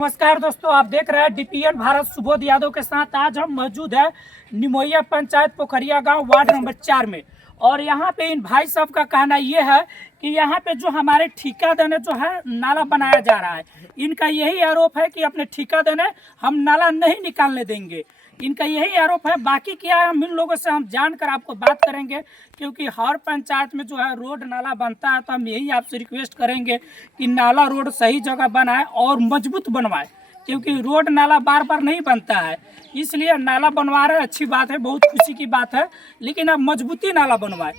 नमस्कार दोस्तों, आप देख रहे हैं डीपीएन भारत सुबोध यादव के साथ। आज हम मौजूद है निमोइया पंचायत पोखरिया गांव वार्ड नंबर 4 में। और यहाँ पे इन भाई साहब का कहना ये है कि यहाँ पे जो हमारे ठेकेदार ने जो है नाला बनाया जा रहा है, इनका यही आरोप है कि अपने ठेकेदार ने हम नाला नहीं निकालने देंगे। इनका यही आरोप है। बाकी क्या है, हम इन लोगों से हम जानकर आपको बात करेंगे, क्योंकि हर पंचायत में जो है रोड नाला बनता है। तो हम यही आपसे रिक्वेस्ट करेंगे कि नाला रोड सही जगह बनाए और मजबूत बनवाए, क्योंकि रोड नाला बार बार नहीं बनता है। इसलिए नाला बनवा रहे, अच्छी बात है, बहुत खुशी की बात है, लेकिन अब मजबूती नाला बनवाए,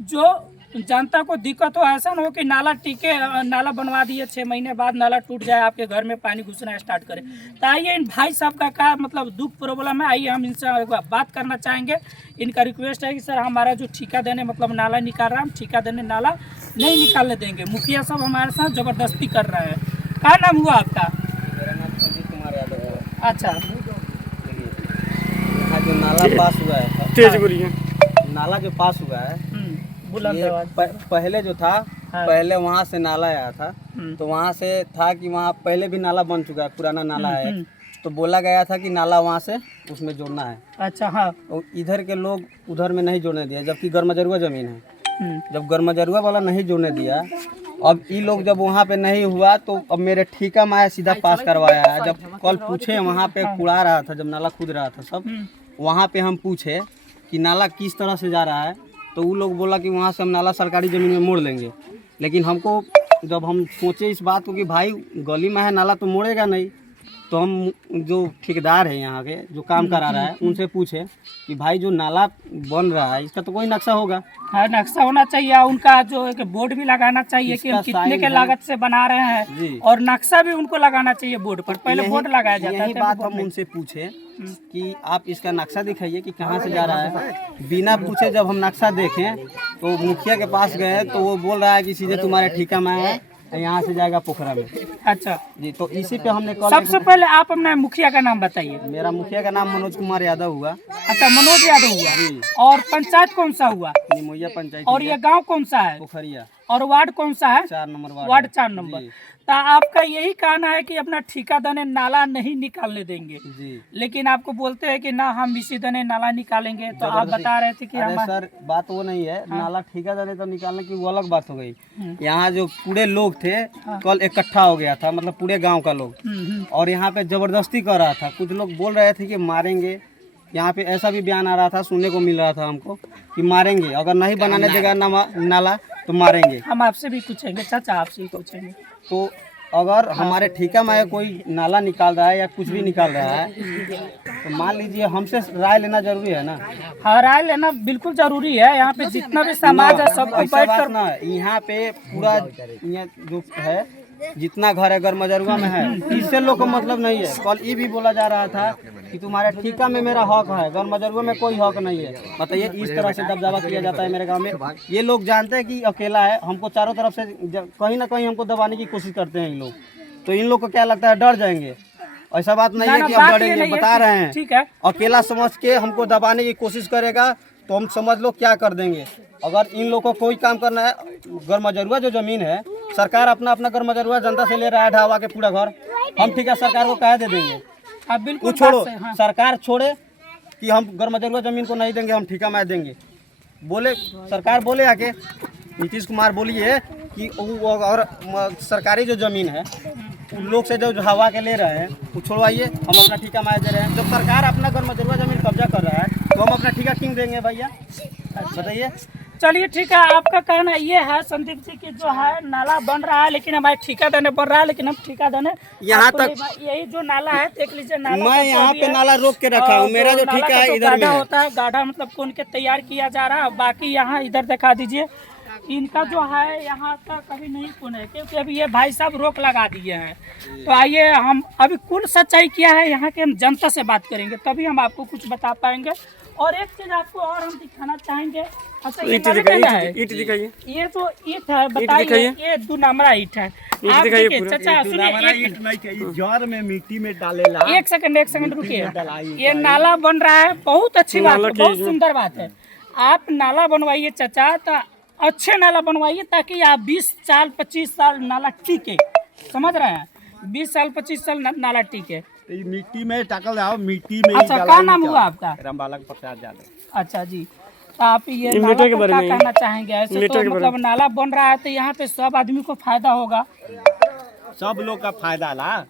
जो जनता को दिक्कत हो। ऐसा ना हो कि नाला टिके, नाला बनवा दिए 6 महीने बाद नाला टूट जाए, आपके घर में पानी घुसना स्टार्ट करे। तो आइए इन भाई साहब का क्या मतलब दुख प्रॉब्लम है, आइए हम इनसे एक बार बात करना चाहेंगे। इनका रिक्वेस्ट है कि सर हमारा जो ठेका देने मतलब नाला निकाल रहा है, हम ठेका देने नाला नहीं निकालने देंगे। मुखिया साहब हमारे साथ जबरदस्ती कर रहे हैं। क्या नाम हुआ आपका? मेरा नाम संजीव कुमार यादव है। अच्छा, यहाँ जो नाला पास हुआ है, तेज बोलिए। नाला जो पास हुआ है, बुलंद ये आवाज। पहले जो था, पहले वहाँ से नाला आया था। तो वहाँ से था कि वहाँ पहले भी नाला बन चुका है, पुराना नाला है। तो बोला गया था कि नाला वहाँ से उसमें जोड़ना है। अच्छा, हाँ। तो इधर के लोग उधर में नहीं जोड़ने दिया, जबकि गरमजरुआ जमीन है। जब गरमजरुआ वाला नहीं जोड़ने दिया, अब ये लोग जब वहाँ पे नहीं हुआ तो अब मेरे ठेका में आया, सीधा पास करवाया है। जब कल पूछे वहाँ पे कुड़ा रहा था, जब नाला खुद रहा था सब, वहाँ पे हम पूछे कि नाला किस तरह से जा रहा है, तो वो लोग बोला कि वहाँ से हम नाला सरकारी ज़मीन में मोड़ लेंगे। लेकिन हमको जब हम सोचे इस बात को कि भाई गली में है नाला तो मोड़ेगा नहीं, तो हम जो ठेकेदार है यहाँ के जो काम करा रहा है उनसे पूछे कि भाई जो नाला बन रहा है इसका तो कोई नक्शा होगा। हाँ, नक्शा होना चाहिए। उनका जो एक बोर्ड भी लगाना चाहिए कि हम कितने के लागत से बना रहे हैं, और नक्शा भी उनको लगाना चाहिए बोर्ड पर। पहले बोर्ड लगाया जाता है। यही बात हम उनसे पूछे कि आप इसका नक्शा दिखाइए कि कहाँ से जा रहा है। बिना पूछे जब हम नक्शा देखें तो मुखिया के पास गए तो वो बोल रहा है कि सीधे तुम्हारे ठेका में है, यहाँ से जाएगा पोखरा में। अच्छा जी, तो इसी पे हमने कल सबसे पहले आप अपना मुखिया का नाम बताइए। मेरा मुखिया का नाम मनोज कुमार यादव हुआ। अच्छा, मनोज यादव हुआ। और पंचायत कौन सा हुआ? निमोइया पंचायत। और ये गांव कौन सा है? पोखरिया। और वार्ड कौन सा है? 4 नंबर वार्ड 4 नंबर। तो आपका यही कहना है कि अपना ठेकेदार ने नाला नहीं निकालने देंगे जी। लेकिन आपको बोलते हैं कि ना हम इसी दने नाला निकालेंगे। तो आप बता रहे थे कि अरे सर, बात वो नहीं है। नाला ठेकेदार ने तो निकालने की वो अलग बात हो गई। यहाँ जो पूरे लोग थे कल इकट्ठा हो गया था, मतलब पूरे गांव का लोग, और यहाँ पे जबरदस्ती कर रहा था। कुछ लोग बोल रहे थे कि मारेंगे। यहाँ पे ऐसा भी बयान आ रहा था, सुनने को मिल रहा था हमको कि मारेंगे, अगर नहीं बनाने देगा नाला तो मारेंगे। हम आपसे भी पूछेंगे चाचा, आपसे ही पूछेंगे। तो अगर हमारे ठेका में कोई नाला निकाल रहा है या कुछ भी निकाल रहा है तो मान लीजिए हमसे राय लेना जरूरी है ना। हाँ, राय लेना बिल्कुल जरूरी है। यहाँ पे जितना भी समाज है सबको बैठ कर ना, यहाँ पे पूरा यहाँ जो है जितना घर है गरमजरुआ में है, इससे लोग को मतलब नहीं है। कल ये भी बोला जा रहा था कि तुम्हारे ठेका में मेरा हक है, गरमजरुआ में कोई हक नहीं है। बताइए, इस तरह से दबदबा किया जाता है मेरे गांव में। ये लोग जानते हैं कि अकेला है, हमको चारों तरफ से कहीं ना कहीं हमको दबाने की कोशिश करते हैं इन लोग। तो इन लोग को क्या लगता है, डर जाएंगे? ऐसा बात नहीं है कि हम डरेंगे, बता रहे हैं। ठीक है, अकेला समझ के हमको दबाने की कोशिश करेगा तो हम समझ लो क्या कर देंगे। अगर इन लोग को कोई काम करना है, गरमजरुआ जो जमीन है, सरकार अपना अपना गरमजरुआ जनता से ले रहा है ढावा के पूरा घर, हम ठीक है सरकार को कह दे देंगे। आप बिल्कुल छोड़ो, सरकार छोड़े कि हम गरमजरुआ जमीन को नहीं देंगे, हम ठेका में देंगे। बोले सरकार, बोले आके नीतीश कुमार बोलिए कि वो अगर सरकारी जो जमीन है उन लोग से जो हवा के ले रहे हैं वो छोड़वाइए, हम अपना ठेका में दे रहे हैं। जब सरकार अपना गरमजरुआ जमीन कब्जा कर रहा है तो हम अपना ठेका क्यों देंगे भैया, बताइए। चलिए ठीक है, आपका कहना ये है संदीप जी की जो है नाला बन रहा है, लेकिन हमारे ठेका देने बन रहा है, लेकिन हम ठेका देने यहाँ तक यही जो नाला है देख लीजिए। नाला मैं यहाँ पे नाला रोक के रखा हूँ, मेरा जो ठेका है इधर में होता है। गाढ़ा मतलब कौन के तैयार किया जा रहा है। बाकी यहाँ इधर दिखा दीजिए, इनका जो है यहाँ तक कभी नहीं सुने, क्योंकि अभी ये भाई साहब रोक लगा दिए हैं। तो आइए हम अभी कौन सच्चाई क्या है यहाँ के हम जनता से बात करेंगे, तभी हम आपको कुछ बता पाएंगे। और एक चीज आपको और हम दिखाना चाहेंगे। अच्छा, ईट दिखाइए। ये जो ईट है बताइए, ये 2 नंबरा ईट है। आप देखिए चाचा, सुनिए, जार में मिट्टी में डालेला। एक सेकंड रुकिए। ये नाला बन रहा है, बहुत अच्छी बात है, बहुत सुंदर बात है। आप नाला बनवाइए चाचा, तो अच्छे नाला बनवाइए ताकि आप 20 साल 25 साल नाला टिके, समझ रहे हैं। 20 साल 25 साल नाला टिके। मिट्टी में टाकल जाओ, मिट्टी में अच्छा, क्या नाम हुआ आपका? रामबालक प्रसाद यादव। अच्छा जी, तो आप ये नाला पर क्या कहना चाहेंगे? ऐसे तो मतलब नाला बन रहा है तो यहाँ पे सब आदमी को फायदा होगा। सब लोग का फायदा ला,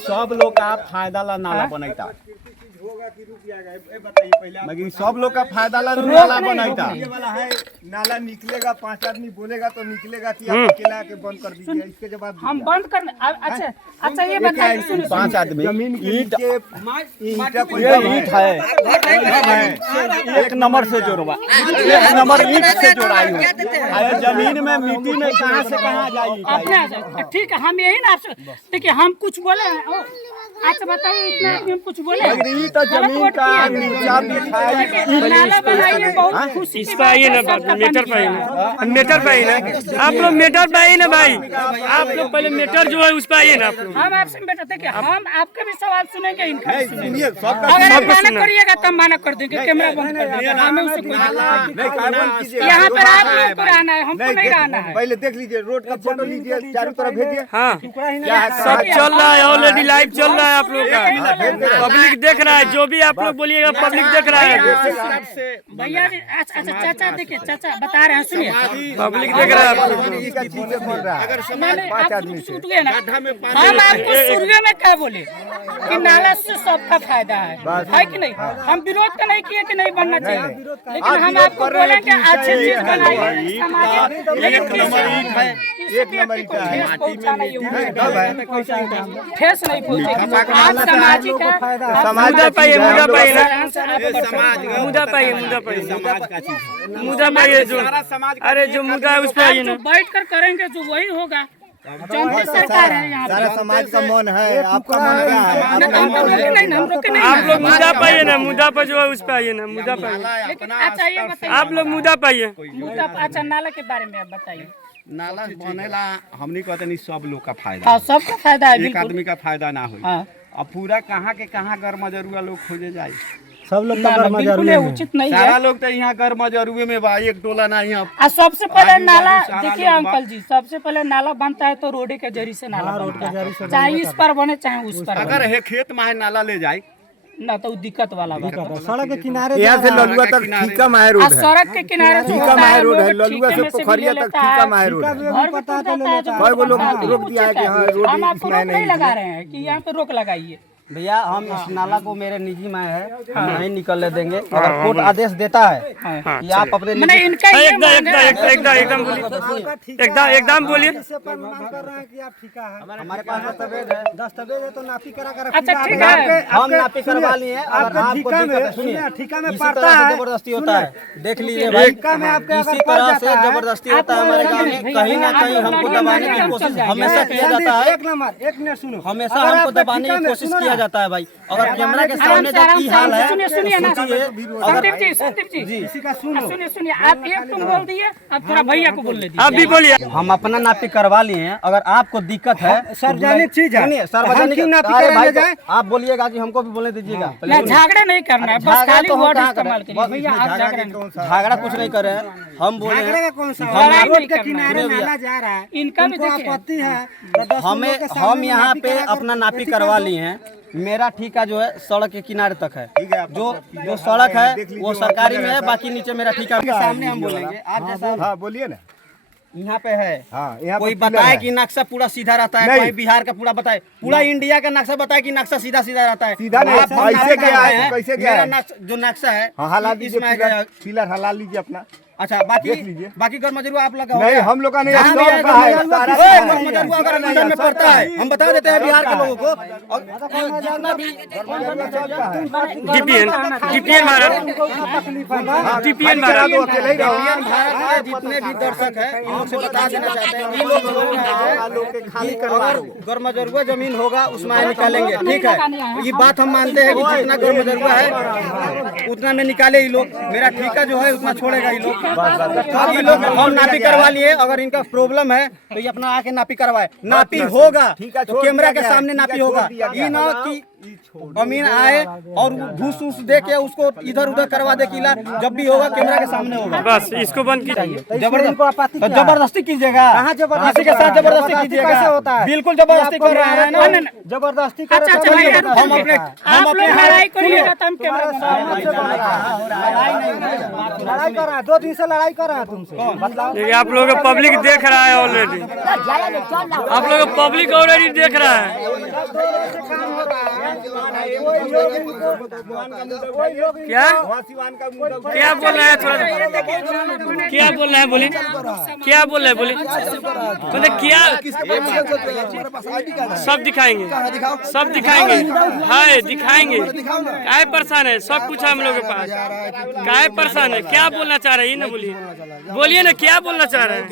सब लोग का फायदा ला नाला बनैता, मगर सब लोग का फायदा ला नाला बनैता। नाला निकलेगा, 5 आदमी बोलेगा तो निकलेगा कि आप अकेला के बंद कर दीजिए, इसके जवाब हम बंद करने। अच्छा अच्छा, ये बताइए, सुनिए 5 आदमी जमीन के ईंट, ईंटा को ये ईंट है, एक नंबर से जोड़वा, एक नंबर ईंट से जोड़ाई हो। अरे जमीन में मिट्टी में कहाँ से कहाँ जाएगी? अपने आ जाए। ठीक है, हम यही ना आपसे देखिए, हम कुछ बोले हैं। ओ, अच्छा बताइए, इतना आदमी हम कुछ बोले हैं? ये तो जमीन का नीचा बिछाई। नाला बनाइए, बहुत खुशी इस पे आइए ना, मीटर पे आइए ना, मीटर पे आइए ना, आप लोग मीटर पे आइए ना भाई, आप लोग पहले मीटर जो है उस पे आइए ना आप लोग। हम आपसे बेटा देखिए, हम आपका भी सवाल सुनेंगे, इनका भी सुनेंगे। सुनिए, सबका अगर आप माना करिएगा तब माना कर देंगे, कैमरा बंद कर देंगे, हमें उससे कोई नहीं कार्बन कीजिए। यहाँ पर आप लोग को रहना है, हमको नहीं रहना है। पहले देख लीजिए, रोड का फोटो लीजिए, चारों तरफ भेजिए। हाँ, सब चल रहा है, ऑलरेडी लाइव चल रहा है आप लोग का, पब्लिक देख रहा है, जो भी आप लोग बोलिएगा पब्लिक देख रहा है। भैया जी, अच्छा चाचा देखिए, चाचा बता रहे हैं, सुनिए। पब्लिक देख रहा है आप लोग। का चीजें बन रहा है। नहीं, आप छूट गए ना। हम आपको शुरू में क्या बोले कि नाला से सबका फायदा है कि नहीं? हम विरोध तो नहीं किए कि नहीं बनना चाहिए, लेकिन हम आपको बोलेंगे अच्छी चीज बनाइए समाज में। लेकिन एक नंबर ईंटा है। ठेस नहीं पहुंचेगी। आप सामाजिक है, मुद्दा पाइए, मुद्दा पाइए ना, मुद्दा पाइए, मुद्दा पाइए, समाज का चीज है। मुद्दा पाइए जो, अरे जो मुद्दा है उस पे आइए जो ना। बैठ कर करेंगे जो वही होगा। जनता सरकार है यहाँ सारा पे। समाज का मन है, आपका मन क्या है? हम रोके नहीं ना, हम रोके नहीं आप ना। लोग मुद्दा पाइए ना, मुद्दा पर जो है उस पे आइए ना, मुद्दा पाइए, लेकिन अच्छा ये बताइए, आप लोग मुद्दा पाइए। मुद्दा अच्छा नाला के बारे में आप बताइए। नाला बनेला, हमनी कहते नहीं सब लोग का फायदा, हाँ, सबका फायदा है एक बिल्कुल। आदमी का फायदा ना हो। हाँ, अब पूरा कहाँ के कहाँ गर्म जरूरा लोग खोजे जाए। सब लोग ना, बिल्कुल ये उचित नहीं सारा है। लोग तो यहाँ गर्म जरूरे में बा, एक टोला ना यहाँ। सबसे पहले आदमी नाला सारा देखिए लोग अंकल जी, सबसे पहले नाला बनता है तो रोड के जरिए से नाला बनता है, चाहे इस पर बने चाहे उस पर अगर बने। है खेत में नाला ले जाए, ना तो दिक्कत वाला बात है। सड़क के किनारे यहाँ से ललुआ तक ठीका माहे रोड आ, है। सड़क के किनारे से होता है, रोड है, लोग ललुआ ठीके से में भी पोखरिया ले तक लेता ठीका है। माहे रोड है। घर में खुद जाता है, जो कई वो लोग बनता है, रोक दिया है कि हाँ, रोड हम आपको इसमें रोक नहीं लगा रहे हैं कि यहाँ पे रोक लगाइए। भैया हम इस नाला को मेरे निजी में है, नहीं निकलने देंगे। अगर कोर्ट आदेश देता है कि आप अपने मैंने इनका ये एकदम मांग एकदम है। एकदम बोलिए, एकदम बोलिए। हमारे पास दस्तावेज है तो नापी करा कर अच्छा ठीक है, हम नापी करवा लिए हैं। अगर आपको दिक्कत है, सुनिए, ठीका में इसी पड़ता तरह से है, जबरदस्ती होता है, देख लीजिए भाई, ठीका में आपके इसी अगर पड़ तरह से जाता है, जबरदस्ती होता है हमारे गाँव में। कहीं ना कहीं हमको दबाने की कोशिश हमेशा किया जाता है, एक नंबर, एक मिनट सुनो। हमेशा हमको दबाने की कोशिश किया जाता है भाई। अगर कैमरा के सामने जब की हाल है, सुनिए ना, सोचिए, संदीप जी, इसी का सुनिए, आप एक तुम बोल दिए, अब थोड़ा भैया को बोलने दीजिए। आप भी बोलिए। हम अपना नापी करवा लिए हैं। अगर आपको दिक्कत है, सार्वजनिक चीज है। सुनिए, हम सार्वजनिक क्यों नापी अरे कराने भाई, जाएं? तो आप बोलिएगा कि हमको भी बोलने दीजिएगा। पहले ना सुनिए। झगड़ा नहीं करना है, बस झगड़ा खाली तो हम वर्ड कहाँ इस्तेमाल करें? करिए। भैया आप झगड़ा नहीं, झगड़ा कुछ नहीं कर रहे हैं, हम बोले हैं लड़ाई रोड नहीं के करना किनारे है। नाला जा रहा है, इनका भी उनको देखिए, आपत्ति है तो 10 हमें लोगों के हम सामने यहाँ नापी पे करा कर अपना नापी ऐसी करवा कर लिए हैं। मेरा ठेका जो है सड़क के किनारे तक है, जो सड़क है वो सरकारी में है, बाकी नीचे मेरा ठेका के सामने हम बोलेंगे। आप जैसा हाँ बोलिए ना। यहाँ पे है, हाँ यहाँ कोई पर बताए पिलर कि नक्शा पूरा सीधा रहता है, नहीं। कोई बिहार का पूरा बताए, पूरा इंडिया का नक्शा बताए कि नक्शा सीधा सीधा रहता है। सीधा नहीं, आप हम कैसे नापी क्या करवाए है, हैं, कैसे क्या मेरा है? जो नक्शा है हाँ हला दीजिए, इसमें आएगा। पिलर हला लीजिए अपना। अच्छा, बाकी देख लीजिए। बाकी गर्म जरूर आप लगा नहीं, हम लोग का नहीं, जहाँ हम भी लोग है, का है, सारा ओए, है। गर्म जरूर अगर अंदर में पड़ता है, हम बता देते हैं बिहार के लोगों को। और जितना भी DPN Bharat, DPN Bharat, DPN Bharat में जितने भी दर्शक हैं, इन लोग से बता देना चाहते हैं, ये लोग बोल रहे हैं कि अगर गर्म जरूर जमीन होगा उसमें निकालेंगे। ठीक है, ये बात हम मानते हैं कि जितना गर्म जरूर है उतना में निकाले ये लोग। मेरा ठेका जो है उतना छोड़ेगा ये लोग। अब ये लोग हम नापी करवा लिए, अगर इनका प्रॉब्लम है तो ये अपना आके नापी करवाए। नापी होगा तो कैमरा के सामने नापी होगा, ये ना कि अमीन आए और घूस उस दे के उसको इधर उधर करवा दे किला, जब भी होगा कैमरा के सामने होगा। बस इसको बंद कीजिए। जबरदस्ती कीजिएगा, किसी के साथ जबरदस्ती कीजिएगा, बिल्कुल जबरदस्ती कर रहा है ना, जबरदस्ती कर रहा है। हम अपने लड़ाई करिएगा तो हम कैमरा लड़ाई कर रहा है, 2 दिन से लड़ाई कर रहा है तुमसे। देखिए आप लोग पब्लिक देख रहा है ऑलरेडी, आप लोग पब्लिक ऑलरेडी देख रहा है। क्या क्या बोल रहे हैं, थोड़ा क्या बोल रहे हैं, बोलिए क्या बोल रहे हैं, बोलिए मतलब क्या सब दिखाएंगे, सब दिखाएंगे, हाय दिखाएंगे। काय परेशान है, सब कुछ है हम लोग के पास। काय परेशान है, क्या बोलना चाह रहे हैं ना, बोलिए बोलिए ना, क्या बोलना चाह रहे हैं?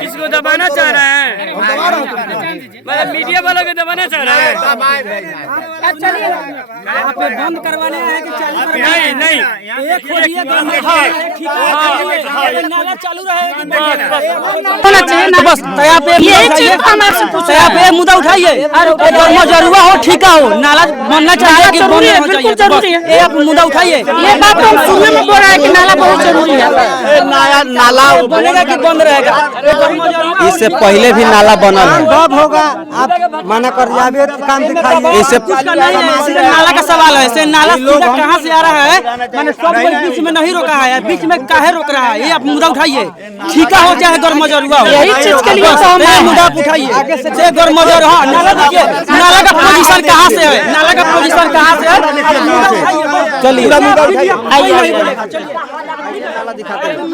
किसको दबाना चाह रहे हैं? मतलब मीडिया वालों को दबाना चाह रहे हैं? बंद करवाने हैं कि चालू करवाने? नहीं नहीं, नाला चालू रहे बस यही चीज हम आपसे पूछ रहे हैं, मुद्दा उठाइए। जरूर हो ठीका हो, नाला बनना चाहिए कि जरूरी है, बिल्कुल जरूरी है। ये आप मुद्दा उठाइए। ये बात तो हम शुरू में बोल रहे हैं कि नाला बहुत जरूरी है। नाला बनेगा कि बंद रहेगा? इससे पहले भी नाला बना है, होगा आप मना कर जावे काम दिखाइए। इससे नाला का सवाल है, से नाला सीधा कहाँ से आ रहा है? मैंने सब कोई बीच में नहीं रोका है, बीच में काहे रोक रहा है? ये आप मुद्दा उठाइए, ठीका हो चाहे गरमजरुआ हो, यही चीज के लिए तो हम ये मुद्दा उठाइए। से गरमजरुआ, हाँ नाला देखिए, नाला का पोजीशन कहाँ से है? नाला का पोजीशन कहाँ से है? चलिए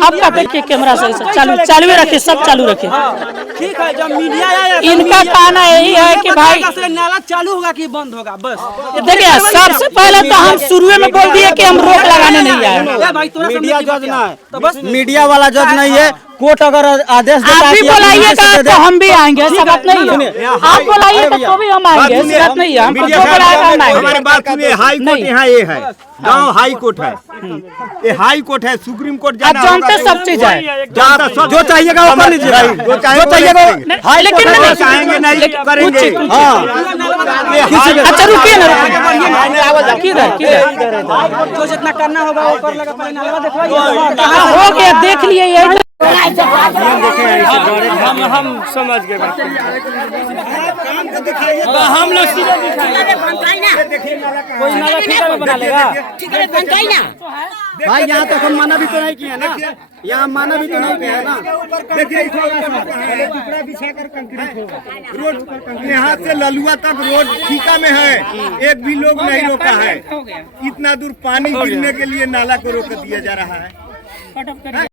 आपका देखिए कैमरा से चालू चालू रखे, सब चालू रखे। ठीक है, जब मीडिया आया इनका कहना यही है कि भाई नाला चालू होगा कि बंद होगा, बस। देखिए सबसे पहले तो हम शुरू में बोल दिए कि हम रोक लगाने नहीं आए। भाई मीडिया जज ना है, तो बस मीडिया वाला जज नहीं है। कोर्ट अगर आदेश देता आप है भी कि आप बुलाइएगा नोटिस दे तो हम भी आएंगे, ऐसा बात नहीं सुनिए, है। आप बुलाइएगा तो भी हम आएंगे, ऐसी बात नहीं है। हमको जो बुलाएगा हम हमारी आएंगे। बात सुनिए, हाई कोर्ट यहाँ ये है, गांव हाई कोर्ट है, ये हाई कोर्ट है, सुप्रीम कोर्ट आप जाना जानते सब चीज है, जो चाहिएगा वो कर लीजिएगा, जो चाहिएगा हाई लेकिन कोर्ट नहीं- चाहेंगे नहीं करेंगे। हाँ अच्छा रुकिए ना, किधर जो जितना करना होगा वो कर लगा, पहले नाला देखवाइए। कहाँ हो गया देख लिए यही। हम समझ गए बात। हम लोग सीधे कोई नाला ठीका में बना लेगा? भाई यहाँ तक हम मना भी तो नहीं किया ना, यहाँ मना भी तो नहीं किया ना। देखिए टुकड़ा बिछाकर कंक्रीट होगा, रोड यहाँ से ललुआ तक रोड ठीका में है, एक भी लोग नहीं रोका है। इतना दूर पानी गिरने के लिए नाला को रोक दिया जा रहा है।